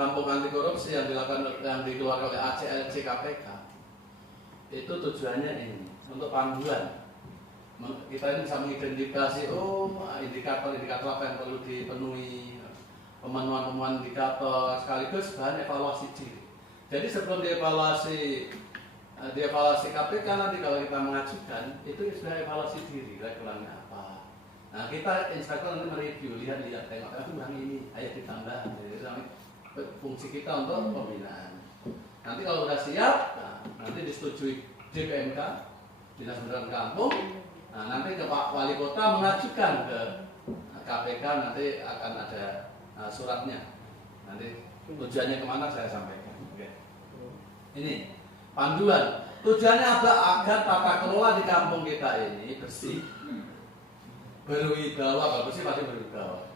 kampung anti korupsi yang dikeluarkan oleh ACLC KPK itu tujuannya ini untuk panduan. Kita ini bisa mengidentifikasi indikator-indikator apa yang perlu dipenuhi, pemenuhan indikator sekaligus bahan evaluasi diri. Jadi sebelum dievaluasi KPK nanti kalau kita mengajukan itu sudah evaluasi diri, kurangnya apa. Nah kita inspektor nanti mereview, lihat tengok kurang ini, ayo ditambah. Jadi fungsi kita untuk pembinaan. Nanti kalau sudah siap, nanti disetujui DPMK, Dinas Pendidikan Kampung. Nah, nanti ke Pak Wali Kota mengajukan ke KPK, nanti akan ada suratnya. Nanti tujuannya kemana saya sampaikan. Oke. Ini panduan. Tujuannya agar tata kelola di kampung kita ini bersih, berwibawa. Kalau bersih pasti berwibawa,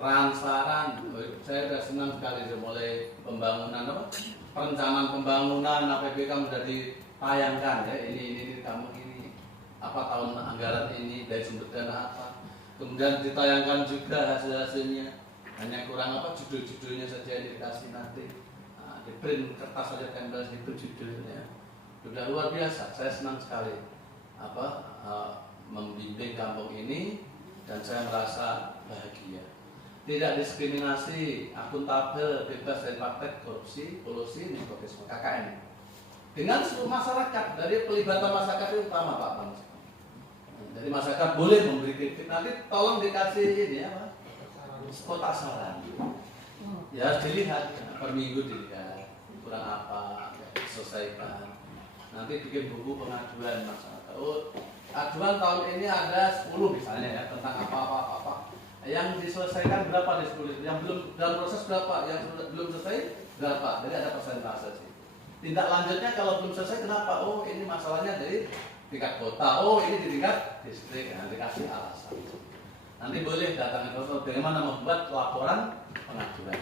transparan. Saya sudah senang sekali mulai pembangunan perencanaan pembangunan APBK sudah ditayangkan ya. Ini di kampung ini. Apa tahun anggaran ini dari sumber dana apa, kemudian ditayangkan juga hasilnya. Hanya kurang judul-judulnya saja yang dikasih nanti, di print kertas saja tempel itu judulnya. Sudah luar biasa, saya senang sekali membimbing kampung ini dan saya merasa bahagia. Tidak diskriminasi, akuntabel, bebas dari praktek korupsi, kolusi, nepotisme, KKN. Dengan seluruh masyarakat, dari pelibatan masyarakat itu utama Pak Bang. Jadi masyarakat boleh memberi kritik, nanti tolong dikasih ini kotak saran. Ya harus dilihat, per minggu dilihat, kurang apa, selesaikan. Nanti bikin buku pengaduan masyarakat. Aduan tahun ini ada 10 misalnya ya, tentang apa. Yang diselesaikan berapa di 10 itu, yang belum dalam proses berapa, yang belum selesai berapa. Jadi ada persentase sih. Tindak lanjutnya kalau belum selesai kenapa? Ini masalahnya dari tingkat kota, ini di tingkat distrik, nanti kasih alasan. Nanti boleh datang ke kota bagaimana membuat laporan pengaduan.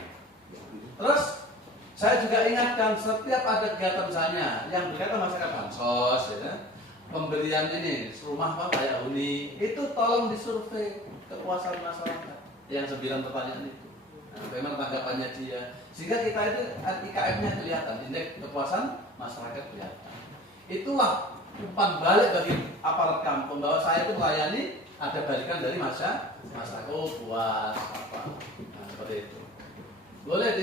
Terus saya juga ingatkan setiap ada kegiatan misalnya yang berkaitan masyarakat bansos, ya, pemberian ini rumah kayak huni, itu tolong disurvei kepuasan masyarakat yang 9 pertanyaan itu. Bagaimana tanggapannya dia, sehingga kita itu IKM-nya kelihatan, indeks kepuasan masyarakat kelihatan. Itulah umpan balik bagi aparat kampung bahwa saya itu melayani, ada balikan dari masyarakat. Puas apa, seperti itu. Boleh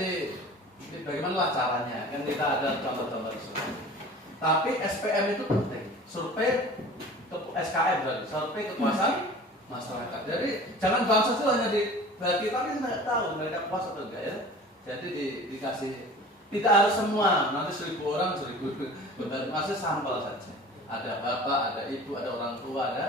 bagaimana caranya? Kan kita ada contoh-contoh di sini. Tapi SPM itu penting. Survei SKM berarti, survei kepuasan masyarakat. Jadi jangan bansos itu hanya dibagi, tapi tidak tahu mereka puas atau enggak ya. Jadi dikasih, tidak harus semua. Nanti 1000 orang 1000 masih sampel saja. Ada bapak, ada ibu, ada orang tua, ada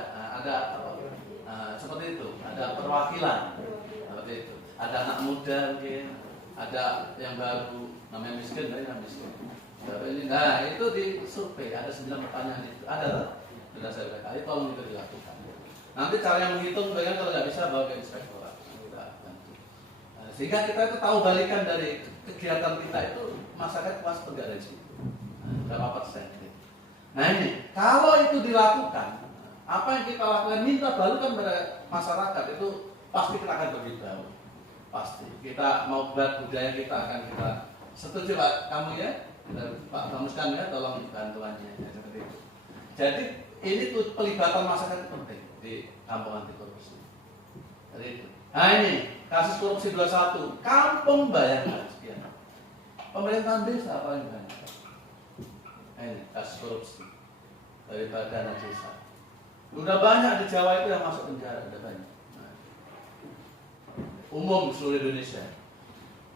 seperti itu, ada perwakilan seperti itu, ada anak muda mungkin, ada yang baru namanya miskin, nah itu disurvei, ada 9 pertanyaan itu, ada sudah saya katakan, tolong itu dilakukan. Nanti cara yang menghitung bagaimana, kalau nggak bisa bawa ke inspektorat, kita bantu. Sehingga kita itu tahu balikan dari kegiatan kita itu masyarakat puas enggak dari situ, berapa persen. Nah ini, kalau itu dilakukan, apa yang kita lakukan, minta balukan pada masyarakat, itu pasti kita akan berwibawa. Pasti, kita mau buat budaya kita akan kita setuju Pak, kamu ya, Pak Bamuskan ya, tolong bantuannya, ya, seperti itu. Jadi ini tuh pelibatan masyarakat itu penting di kampung anti korupsi. Jadi itu. Nah ini, kasus korupsi 21, kampung bayangkan sekian. Pemerintahan desa paling banyak. Ini kasus korupsi daripada dana desa. Udah banyak di Jawa itu yang masuk penjara, udah banyak. Nah, umum seluruh Indonesia,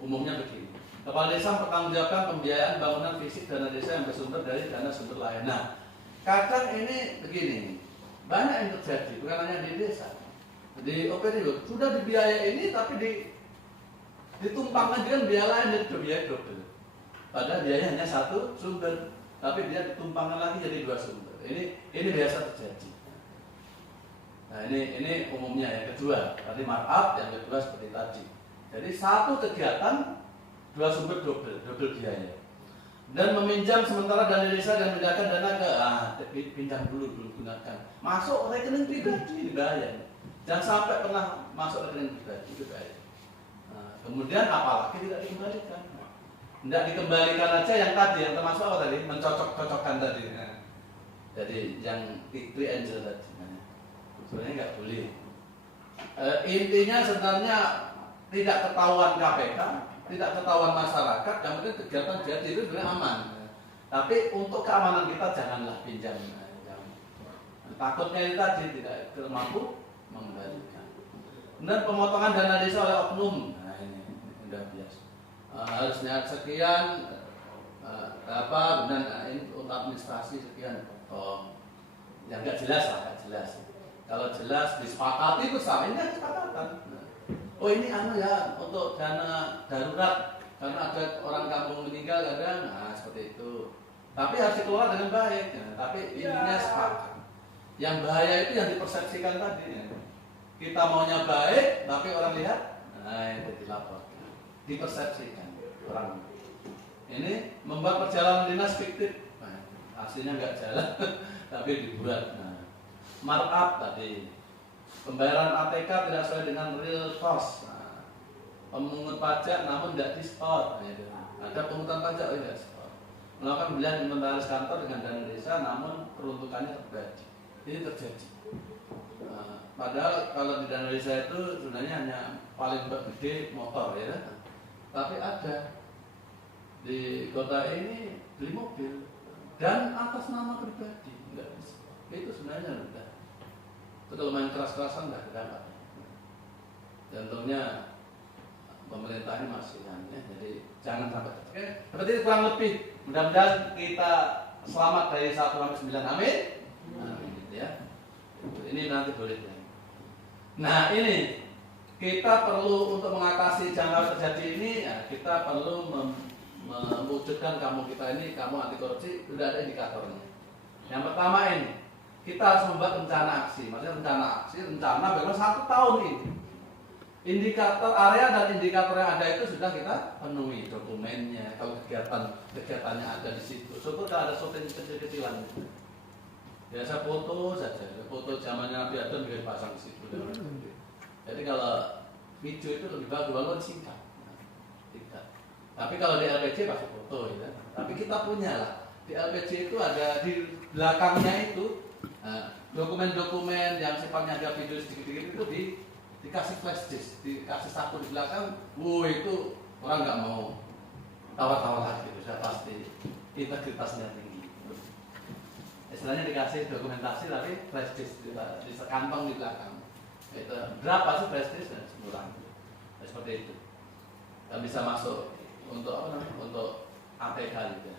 umumnya begini. Kepala desa mempertanggungjawabkan pembiayaan bangunan fisik dana desa yang bersumber dari dana sumber lain. Nah, kadang ini begini, banyak yang terjadi, bukan hanya di desa, di OPD sudah dibiaya ini, tapi ditumpangkan dengan biaya lain, jadi biaya double. Padahal biayanya hanya satu sumber, tapi dia ditumpangkan lagi jadi 2 sumber. Ini biasa terjadi. Nah ini umumnya. Yang kedua, tadi markup, yang kedua seperti tadi. Jadi satu kegiatan 2 sumber double biaya. Dan meminjam sementara dana desa dan memindahkan dana ke pinjam dulu gunakan. Masuk rekening pribadi dibayar. Jangan sampai pernah masuk rekening pribadi itu bayar. Nah, kemudian apalagi tidak dikembalikan. Tidak dikembalikan aja yang tadi, yang termasuk apa tadi? Mencocok-cocokkan tadi. Nah, jadi yang free angel tadi. Nah, sebenarnya nggak boleh. Intinya sebenarnya tidak ketahuan KPK, tidak ketahuan masyarakat, yang penting kegiatan jadi itu sebenarnya aman. Tapi untuk keamanan kita janganlah pinjam. Takutnya itu tadi tidak mampu mengembalikan. Dan pemotongan dana desa oleh oknum. Nah ini udah biasa. Harusnya sekian dan ini untuk administrasi sekian potong. Yang nggak jelas lah, nggak jelas. Kalau jelas disepakati bersama ini kesepakatan. Oh ini ya untuk dana darurat karena ada orang kampung meninggal kadang, nah seperti itu. Tapi harus dikelola dengan baik. Tapi intinya sepakat. Yang bahaya itu yang dipersepsikan tadi. Kita maunya baik, tapi orang lihat, nah itu dilaporkan, dipersepsikan orang. Ini membuat perjalanan dinas fiktif, nah, aslinya nggak jalan, tapi dibuat. Nah, markup tadi, pembayaran ATK tidak sesuai dengan real cost. Nah, pemungut pajak namun tidak di-store. Nah, itu. Ada pungutan pajak tidak di-store. Melakukan pembelian inventaris kantor dengan dana desa, namun peruntukannya terbagi. Ini terjadi. Padahal kalau di dana desa itu sebenarnya hanya paling gede motor ya, tapi ada di kota ini beli mobil dan atas nama pribadi enggak bisa. Itu sebenarnya udah. Itu kalau main keras-kerasan nggak dapat. Tentunya pemerintah ini masih ya, jadi jangan sampai. Oke, seperti itu kurang lebih. Mudah-mudahan kita selamat dari 1 sampai 9. Amin. Ya, ini nanti boleh. Nah ini kita perlu untuk mengatasi jangkauan terjadi ini, ya, kita perlu mewujudkan kamu kita ini kamu anti korupsi sudah ada indikatornya. Yang pertama ini kita harus membuat rencana aksi, maksudnya rencana bagaimana 1 tahun ini. Indikator area dan indikator yang ada itu sudah kita penuhi dokumennya. Kalau kegiatannya ada di situ, syukur kalau ada syuting kecil-kecilan. Biasa foto saja, foto zamannya Nabi Adam bisa pasang di situ. Jadi kalau video itu lebih bagus walaupun singkat. Tidak. Tapi kalau di LPG pasti foto, ya. Tapi kita punya lah. Di LPG itu ada di belakangnya itu dokumen-dokumen yang sifatnya ada video sedikit-sedikit itu dikasih flash disk, dikasih sapu di belakang. Itu orang nggak mau tawar-tawar lagi, sudah pasti integritasnya tinggi. Istilahnya dikasih dokumentasi tapi flash disk di kantong di belakang. Itu berapa sih flash disk dan semurah. Seperti itu. Dan bisa masuk untuk apa namanya? Untuk ATK juga.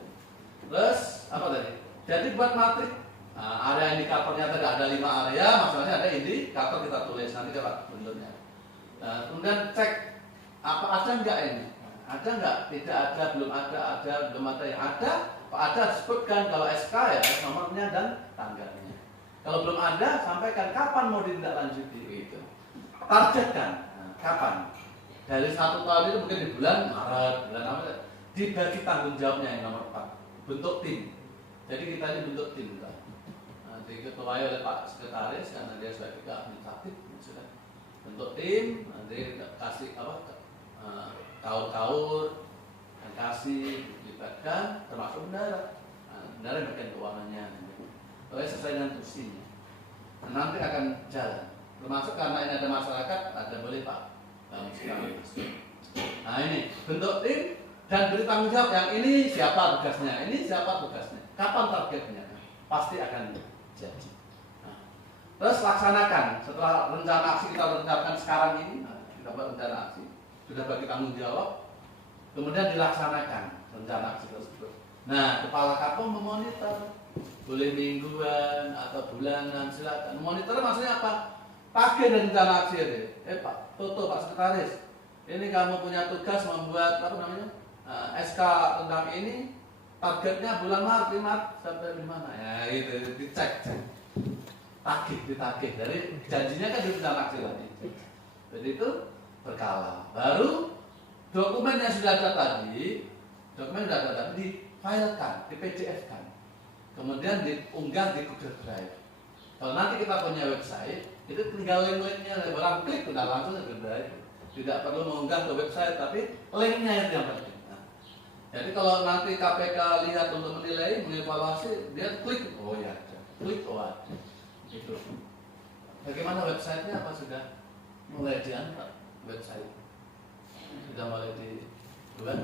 Terus apa tadi? Jadi buat matrik. Nah, area indikatornya tadi ada 5 area, masalahnya ada indikator kita tulis nanti coba bentuknya. Kemudian cek apa ada enggak ini? Ada enggak? Tidak ada, belum ada, belum ada. Yang ada sebutkan kalau SK ya nomornya dan tanggalnya. Kalau belum ada sampaikan kapan mau ditindaklanjuti itu. Targetkan kapan. Dari 1 tahun itu mungkin di bulan Maret, bulan apa? Dibagi tanggung jawabnya yang nomor 4. Bentuk tim. Jadi kita ini bentuk tim. Diketuai oleh Pak Sekretaris karena dia sebagai administratif. Bentuk tim, nanti kasih kaur-kaur, dan kasih dilibatkan termasuk bendara. Bendara yang bagian keuangannya. Oleh sesuai dengan tusinya. Nanti akan jalan. Termasuk karena ini ada masyarakat, ada boleh Pak. Nah ini bentuk tim dan beri tanggung jawab yang ini siapa tugasnya, ini siapa tugasnya, kapan targetnya, pasti akan jadi. Nah, terus laksanakan setelah rencana aksi kita rencanakan sekarang ini, kita buat rencana aksi, sudah bagi tanggung jawab, kemudian dilaksanakan rencana aksi tersebut. Nah, kepala kampung memonitor, boleh mingguan atau bulanan, silakan. Monitor maksudnya apa? Tagih dari rencana aksi ini. Pak Toto, Pak Sekretaris, ini kamu punya tugas membuat apa namanya SK tentang ini. Targetnya bulan Maret 5 sampai di mana? Ya itu dicek. Ditagih. Dari janjinya kan di rencana aksi tadi. Jadi itu berkala. Baru dokumen yang sudah ada tadi, difilekan, di PDF-kan. Kemudian diunggah di Google Drive. Kalau nanti kita punya website, itu tinggal link-linknya, orang klik sudah langsung ke Google Drive. Tidak perlu mengunggah ke website, tapi linknya itu yang penting. Nah, Jadi kalau nanti KPK lihat untuk menilai, mengevaluasi, dia klik, oh ya ada, klik, oh ada. Itu. Bagaimana websitenya, apa sudah mulai diangkat website? Sudah mulai dibuat?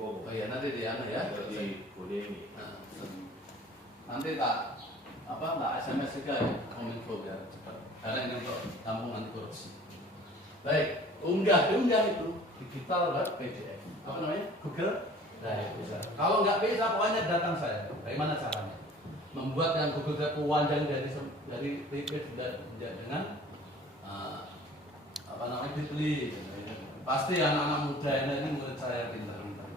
Oh iya, nanti di ya. Nanti tak SMS juga ya, kominfo biar cepat. Karena ini untuk tampung anti korupsi. Baik, diunggah itu digital web PDF. Apa namanya? Google Drive bisa. Kalau nggak bisa, pokoknya datang saya. Bagaimana caranya? Membuat yang Google Drive panjang dari PDF dengan Bitly. Pasti anak-anak muda ini menurut saya pintar-pintar.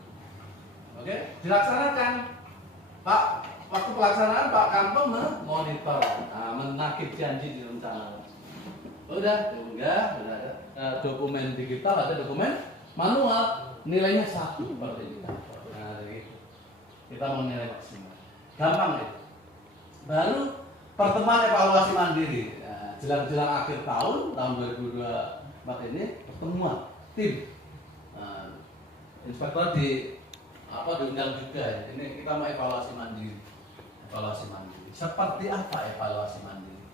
Oke, dilaksanakan. Pak, waktu pelaksanaan Pak Kampung memonitor, menagih janji direncanakan. Udah diunggah, udah ada dokumen digital, ada dokumen manual, nilainya 1 per indikator. Nah, gitu. Kita mau nilai maksimal. Gampang itu. Baru pertemuan evaluasi mandiri. Jelang-jelang akhir tahun 2024 ini pertemuan tim. Inspektor diundang juga ya. Ini kita mau evaluasi mandiri. Evaluasi mandiri. Seperti apa evaluasi mandiri?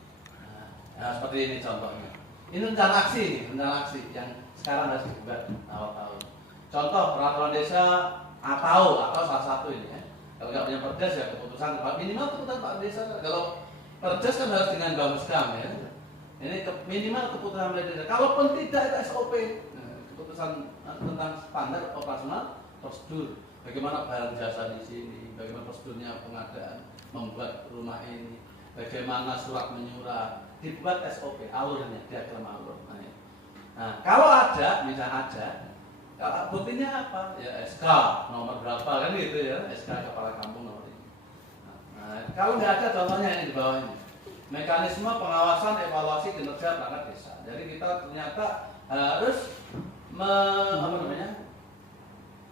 Nah, seperti ini contohnya. Ini rencana aksi yang sekarang harus dibuat awal-awal. Contoh peraturan desa atau salah satu ini ya. Kalau nggak punya perdes ya keputusan minimal keputusan Pak Desa. Kalau perdes kan harus dengan Bamuskam ya. Ini minimal keputusan dari desa. Kalaupun tidak itu SOP, keputusan tentang standar operasional prosedur. Bagaimana barang jasa di sini, bagaimana prosedurnya pengadaan membuat rumah ini, bagaimana surat menyurat, dibuat SOP alurnya, diagram alur. Nah, kalau ada, misalnya ada, buktinya apa? Ya SK nomor berapa kan gitu ya, SK kepala kampung nomor ini. Nah, kalau nggak ada contohnya ini di bawah ini. Mekanisme pengawasan evaluasi kinerja perangkat desa. Jadi kita ternyata harus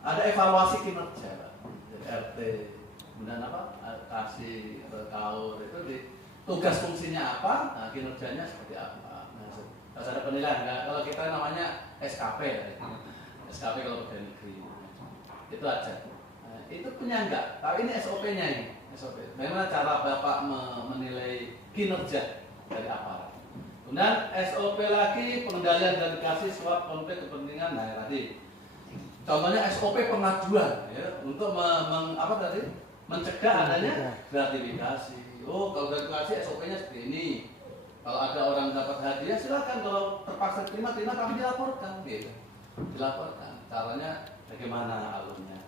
ada evaluasi kinerja, jadi RT, kemudian kasih atau kaur itu tugas fungsinya apa, kinerjanya seperti apa. Harus ada penilaian. Kalau kita namanya SKP, SKP kalau pegawai negeri itu aja. Itu punya enggak? Tapi ini SOP-nya ini. SOP. Bagaimana cara Bapak menilai kinerja dari aparat? Kemudian SOP lagi pengendalian dan kasih suap konflik kepentingan. Nah tadi contohnya SOP pengaduan ya, untuk mencegah adanya gratifikasi. Oh kalau gratifikasi SOP-nya seperti ini. Kalau ada orang dapat hadiah silakan, kalau terpaksa terima kami dilaporkan gitu. Dilaporkan. Caranya bagaimana alurnya.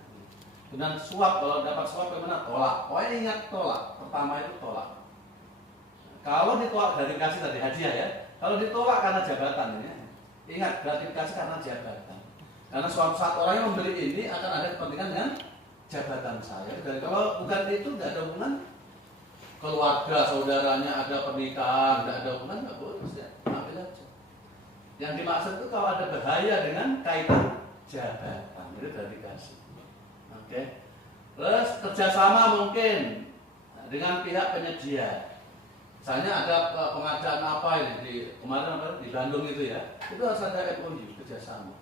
Kemudian suap, kalau dapat suap bagaimana? Tolak. Pokoknya ingat tolak. Pertama itu tolak. Kalau ditolak gratifikasi tadi hadiah ya. Kalau ditolak karena jabatan ya. Ingat gratifikasi karena jabatan. Karena suatu saat orang yang membeli ini akan ada kepentingan dengan jabatan saya. Dan kalau bukan itu tidak ada hubungan keluarga, saudaranya ada pernikahan, tidak ada hubungan, nggak boleh, ambil aja. Yang dimaksud itu kalau ada bahaya dengan kaitan jabatan, itu gratifikasi. Oke. Terus kerjasama mungkin dengan pihak penyedia. Misalnya ada pengadaan apa ini kemarin di Bandung itu ya, itu harus ada MOU kerjasama.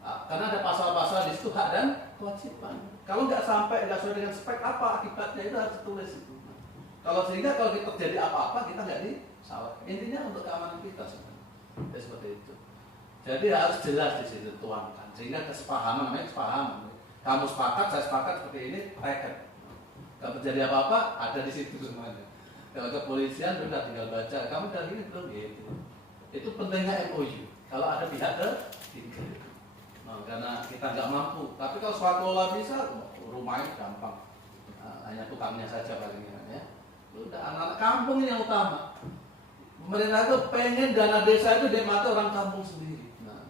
Karena ada pasal-pasal di situ hak dan kewajiban. Kalau nggak sesuai dengan spek apa akibatnya itu harus ditulis itu. Sehingga kalau kita terjadi apa-apa kita nggak disalah. Intinya untuk keamanan kita sebenarnya. Ya, seperti itu. Jadi harus jelas di situ tuangkan. Sehingga kesepahaman, namanya kesepahaman. Kamu sepakat, saya sepakat seperti ini, record. Kalau terjadi apa-apa ada di situ semuanya. Kalau kepolisian sudah tinggal baca, kamu dari ini belum gitu. Itu pentingnya MOU. Kalau ada pihak ketiga. Karena kita nggak mampu. Tapi kalau swasta bisa, rumahnya gampang. Hanya tukangnya saja paling ya. Udah anak-anak kampung ini yang utama. Pemerintah itu pengen dana desa itu dinikmati orang kampung sendiri. Nah,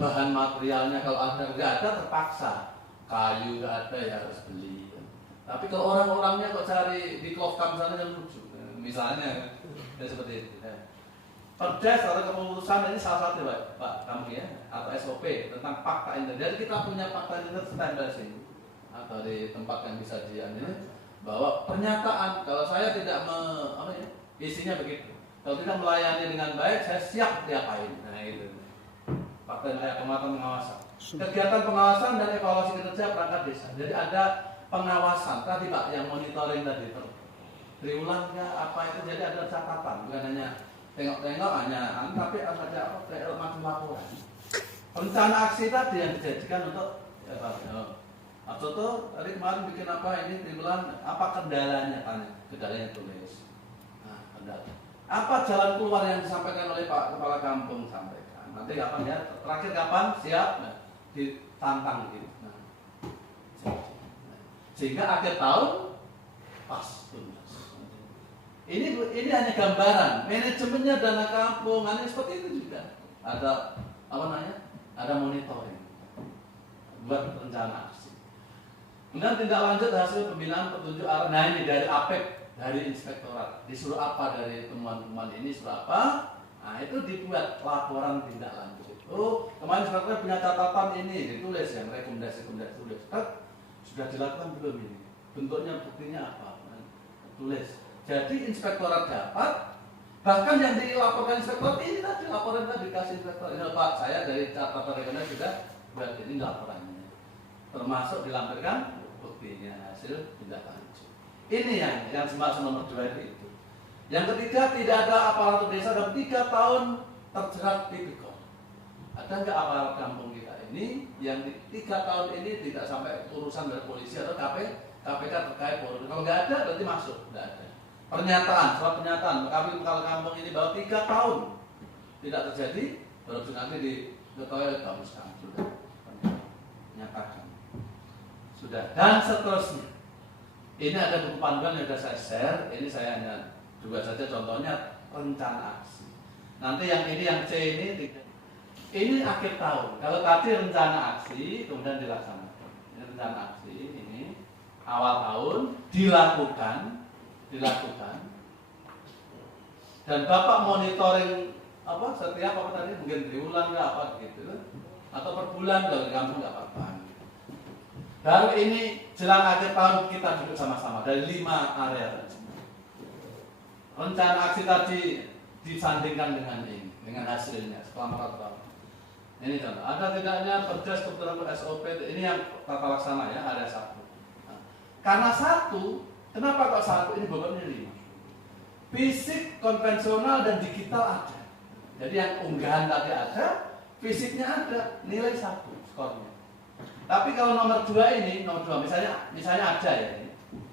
bahan materialnya kalau ada nggak ada terpaksa. Kayu nggak ada ya harus beli. Tapi kalau orang-orangnya kok cari di Klofkam sana yang lucu, misalnya ya seperti itu. Perdes atau kepengurusan ini salah satu Pak kamu ya, atau SOP tentang fakta integritas. Jadi kita punya fakta integritas standar sini atau di tempat yang bisa diambil bahwa pernyataan kalau saya tidak isinya begitu. Kalau tidak melayani dengan baik, saya siap diapain. Nah itu. Partai Nelayan pengawasan. Kegiatan pengawasan dan evaluasi kinerja perangkat desa. Jadi ada pengawasan tadi Pak, yang monitoring tadi triwulan nggak apa itu, jadi ada catatan, bukan hanya tengok-tengok hanya, tapi ada macam laporan. Rencana aksi tadi yang dijadikan untuk atau tuh tadi kemarin bikin apa ini triwulan, apa kendalanya, tanya kendalanya tulis. Nah, kendala. Apa jalan keluar yang disampaikan oleh Pak Kepala Kampung, sampaikan. Nanti kapan ya? Terakhir kapan? Siap. Nah, ditantang gitu. Nah, sehingga akhir tahun pas tuntas. Ini hanya gambaran. Manajemennya dana kampung, ini seperti itu juga. Ada apa namanya? Ada monitoring. Buat rencana aksi. Kemudian tindak lanjut hasil pembinaan petunjuk arah. Nah ini dari APEK, dari inspektorat. Disuruh apa dari temuan-temuan ini, suruh apa? Nah itu dibuat laporan tindak lanjut. Oh kemarin inspektorat punya catatan ini, ditulis yang rekomendasi-rekomendasi tulis. Sudah dilakukan belum ini? Bentuknya, buktinya apa? Nah, tulis. Jadi inspektorat dapat, bahkan yang dilaporkan inspektorat ini tadi laporan tadi dikasih inspektorat. Ini Pak, saya dari catatan rekomendasi sudah buat ini laporannya. Termasuk dilampirkan buktinya, hasil tindak lanjut. Ini yang semacam nomor 2 itu. Yang ketiga, tidak ada aparatur desa dalam 3 tahun terjerat tipikor. Ada nggak aparat kampung kita ini yang di 3 tahun ini tidak sampai urusan dari polisi atau KPK terkait korupsi? Kalau nggak ada, berarti masuk. Nggak ada. Pernyataan, surat pernyataan, kami kalau kampung ini bahwa 3 tahun tidak terjadi korupsi, nanti diketahui oleh kamu sekarang sudah nyatakan. Sudah, dan seterusnya. Ini ada buku panduan yang sudah saya share. Ini saya hanya 2 saja contohnya rencana aksi. Nanti yang ini yang C ini akhir tahun. Kalau tadi rencana aksi kemudian dilaksanakan. Ini rencana aksi ini awal tahun dilakukan. Dan Bapak monitoring apa setiap apa tadi mungkin triwulan nggak apa gitu atau per bulan kalau kamu nggak apa-apa. Baru ini jelang akhir tahun kita duduk sama-sama dari 5 area. Rencana aksi tadi disandingkan dengan ini, dengan hasilnya setelah 4 tahun. Ini contoh. Ada tidaknya perdes kebetulan SOP ini yang tata laksana ya, area 1. Nah, karena 1, kenapa kok 1? Ini bobotnya 5. Fisik, konvensional dan digital ada. Jadi yang unggahan tadi ada, fisiknya ada, nilai 1 skornya. Tapi kalau nomor 2 ini, nomor 2 misalnya ada ya ini.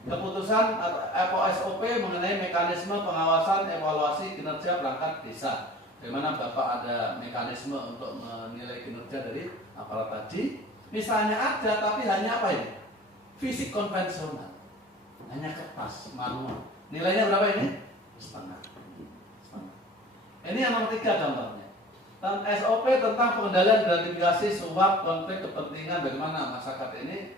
Keputusan atau SOP mengenai mekanisme pengawasan evaluasi kinerja perangkat desa. Di mana Bapak ada mekanisme untuk menilai kinerja dari aparat tadi. Misalnya ada, tapi hanya apa ini? Fisik konvensional. Hanya kertas, manual. Nilainya berapa ini? Setengah. Ini yang nomor 3 contohnya. Dan SOP tentang pengendalian gratifikasi suap konflik kepentingan, bagaimana masyarakat ini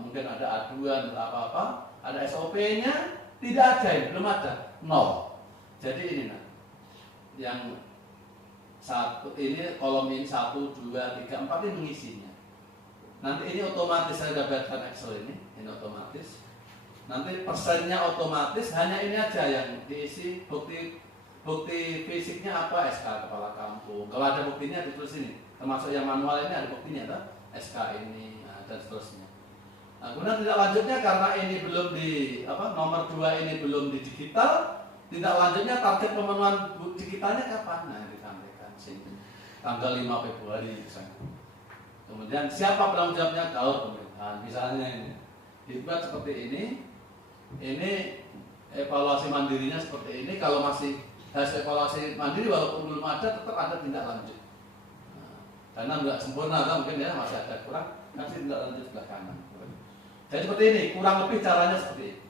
mungkin ada aduan atau apa-apa, ada SOP-nya, tidak ada ini, belum ada, 0. Jadi ini yang 1 ini kolom ini 1, 2, 3, 4 ini mengisinya. Nanti ini otomatis saya dapatkan Excel ini otomatis. Nanti persennya otomatis, hanya ini aja yang diisi bukti fisiknya apa, SK Kepala Kampung. Kalau ada buktinya ditulis ini, termasuk yang manual ini ada buktinya, kan? SK ini dan seterusnya. Nah, kemudian tindak lanjutnya karena ini belum nomor 2 ini belum di digital, tindak lanjutnya target pemenuhan digitalnya kapan? Nah, disampaikan sini tanggal 5 Februari misalnya. Kemudian siapa penanggung jawabnya? Kalau pemerintahan. Misalnya ini dibuat seperti ini evaluasi mandirinya seperti ini. Kalau masih hasil evaluasi mandiri walaupun belum ada, tetap ada tindak lanjut. Nah, karena nggak sempurna kan mungkin ya, masih ada kurang, kasih tindak lanjut sebelah kanan. Jadi seperti ini, kurang lebih caranya seperti ini.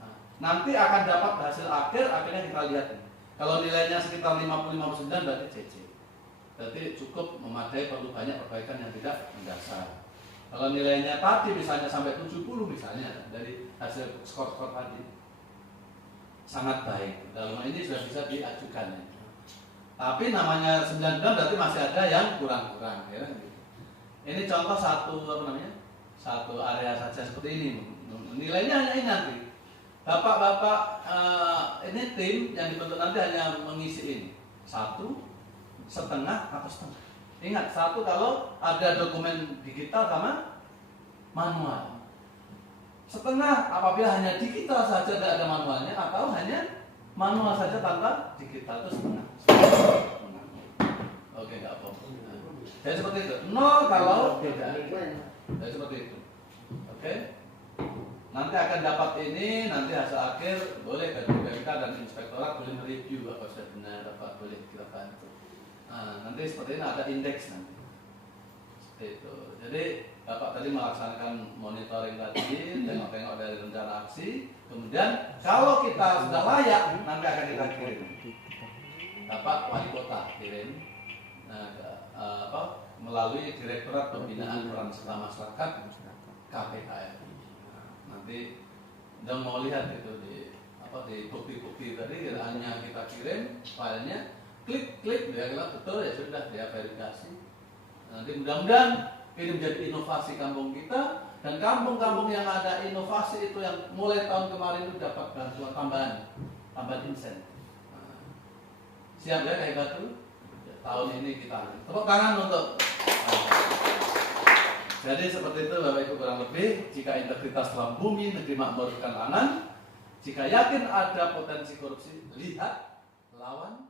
Nah, nanti akan dapat hasil akhirnya kita lihat. Kalau nilainya sekitar 50-59 berarti CC. Berarti cukup memadai, perlu banyak perbaikan yang tidak mendasar. Kalau nilainya tadi misalnya sampai 70 misalnya dari hasil skor-skor tadi, sangat baik. Dalam ini sudah bisa diajukan. Ya. Tapi namanya 99 berarti masih ada yang kurang-kurang. Ya. Ini contoh satu area saja seperti ini. Nilainya hanya ini nanti. Bapak-bapak ini tim yang dibentuk nanti hanya mengisi ini. 1, 2, setengah atau setengah. Ingat, satu kalau ada dokumen digital sama manual. Setengah apabila hanya digital saja tidak ada manualnya, atau hanya manual saja tanpa digital, itu setengah. Oke, nggak apa-apa. Jadi seperti itu. 0 kalau tidak ada. Jadi seperti itu. Oke. Nanti akan dapat ini, nanti hasil akhir boleh ke BPK dan inspektorat boleh mereview apa sudah benar, apa boleh kita bantu. Nah, nanti seperti ini ada indeks nanti. Seperti itu. Jadi Bapak tadi melaksanakan monitoring tadi, tengok-tengok dari rencana aksi. Kemudian kalau kita sudah layak, nanti akan kita kirim. Bapak wali kota kirim. Melalui Direktorat Pembinaan Peran Serta Masyarakat KPKRI. Nanti Anda mau lihat itu di bukti-bukti tadi hanya kita kirim filenya, klik dia bilang betul ya sudah dia verifikasi. Nanti mudah-mudahan ini menjadi inovasi kampung kita, dan kampung-kampung yang ada inovasi itu yang mulai tahun kemarin itu dapat bantuan tambahan insentif. Siap ya kayak batu? Tahun ini kita tepuk tangan untuk jadi seperti itu Bapak Ibu, kurang lebih. Jika integritas dalam bumi, negeri makmur kelangan. Jika yakin ada potensi korupsi, lihat, lawan,